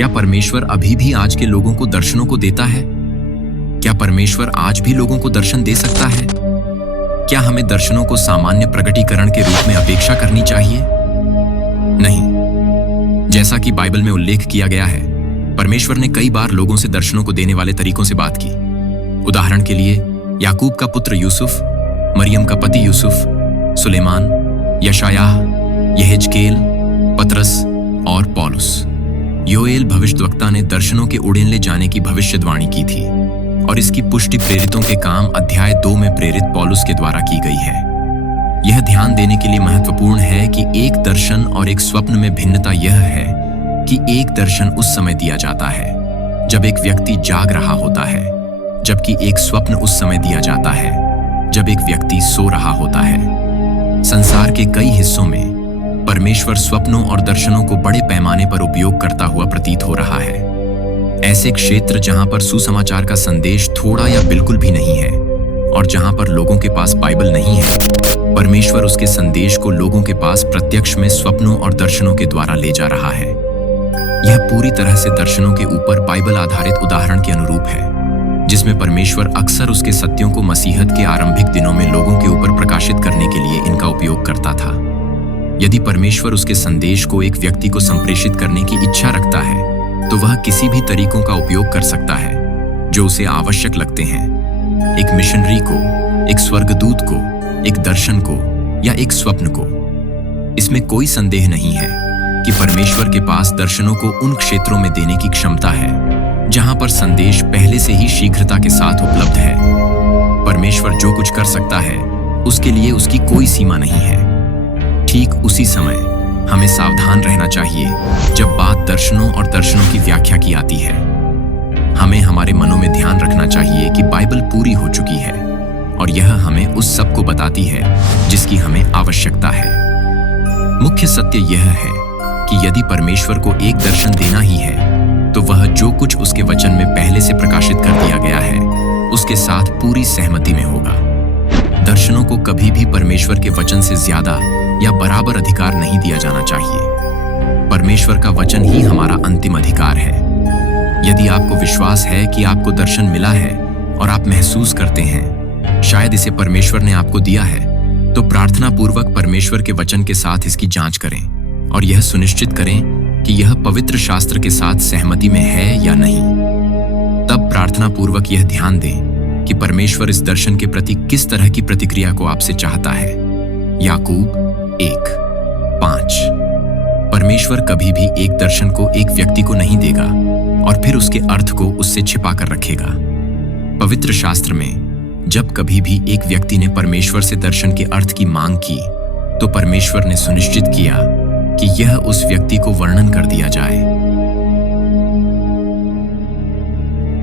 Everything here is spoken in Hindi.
क्या परमेश्वर अभी भी आज के लोगों को दर्शनों को देता है? क्या परमेश्वर आज भी लोगों को दर्शन दे सकता है? क्या हमें दर्शनों को सामान्य प्रकटीकरण के रूप में अपेक्षा करनी चाहिए? नहीं। जैसा कि बाइबल में उल्लेख किया गया है, परमेश्वर ने कई बार लोगों से दर्शनों को देने वाले तरीकों से बात की। उदाहरण के लिए याकूब का पुत्र यूसुफ, मरियम का पति यूसुफ, सुलेमान, यशायाह, यहेजकेल, पतरस और पौलुस। योएल भविष्यद्वक्ता ने दर्शनों के उड़ेन ले जाने की भविष्यवाणी की थी और इसकी पुष्टि प्रेरितों के काम अध्याय 2 में प्रेरित पौलुस के द्वारा की गई है। यह ध्यान देने के लिए महत्वपूर्ण है कि एक दर्शन और एक स्वप्न में भिन्नता यह है कि एक दर्शन उस समय दिया जाता है जब एक व्यक्ति जाग रहा होता है, जबकि एक स्वप्न उस समय दिया जाता है जब एक व्यक्ति सो रहा होता है। संसार के कई हिस्सों में परमेश्वर स्वप्नों और दर्शनों को बड़े पैमाने पर उपयोग करता हुआ प्रतीत हो रहा है। ऐसे क्षेत्र जहां पर सुसमाचार का संदेश थोड़ा या बिल्कुल भी नहीं है और जहां पर लोगों के पास बाइबल नहीं है, परमेश्वर उसके संदेश को लोगों के पास प्रत्यक्ष में स्वप्नों और दर्शनों के द्वारा ले जा रहा है। यह पूरी तरह से दर्शनों के ऊपर बाइबल आधारित उदाहरण के अनुरूप है, जिसमें परमेश्वर अक्सर उसके सत्यों को मसीहत के आरंभिक दिनों में लोगों के ऊपर प्रकाशित करने के लिए इनका उपयोग करता था। यदि परमेश्वर उसके संदेश को एक व्यक्ति को संप्रेषित करने की इच्छा रखता है, तो वह किसी भी तरीकों का उपयोग कर सकता है जो उसे आवश्यक लगते हैं। एक मिशनरी को, एक स्वर्गदूत को, एक दर्शन को या एक स्वप्न को। इसमें कोई संदेह नहीं है कि परमेश्वर के पास दर्शनों को उन क्षेत्रों में देने की क्षमता है जहां पर संदेश पहले से ही शीघ्रता के साथ उपलब्ध है। परमेश्वर जो कुछ कर सकता है उसके लिए उसकी कोई सीमा नहीं है। ठीक उसी समय हमें सावधान रहना चाहिए जब बात दर्शनों और दर्शनों की व्याख्या की आती है। हमें हमारे मनों में ध्यान रखना चाहिए कि बाइबल पूरी हो चुकी है और यह हमें उस सब को बताती है जिसकी हमें आवश्यकता है। मुख्य सत्य यह है कि यदि परमेश्वर को एक दर्शन देना ही है, तो वह जो कुछ उसके वचन में पहले से प्रकाशित कर दिया गया है उसके साथ पूरी सहमति में होगा। दर्शनों को कभी भी परमेश्वर के वचन से ज्यादा या बराबर अधिकार नहीं दिया जाना चाहिए। परमेश्वर का वचन ही हमारा अंतिम अधिकार है। यदि आपको विश्वास है कि आपको दर्शन मिला है और आप महसूस करते हैं शायद इसे परमेश्वर ने आपको दिया है, तो प्रार्थना पूर्वक परमेश्वर के वचन के साथ इसकी जांच करें और यह सुनिश्चित करें कि यह पवित्र शास्त्र के साथ सहमति में है या नहीं। तब प्रार्थना पूर्वक यह ध्यान दें कि परमेश्वर इस दर्शन के प्रति किस तरह की प्रतिक्रिया को आपसे चाहता है। याकूब 1:5। परमेश्वर कभी भी एक दर्शन को एक व्यक्ति को नहीं देगा और फिर उसके अर्थ को उससे छिपा कर रखेगा। पवित्र शास्त्र में जब कभी भी एक व्यक्ति ने परमेश्वर से दर्शन के अर्थ की मांग की, तो परमेश्वर ने सुनिश्चित किया कि यह उस व्यक्ति को वर्णन कर दिया जाए।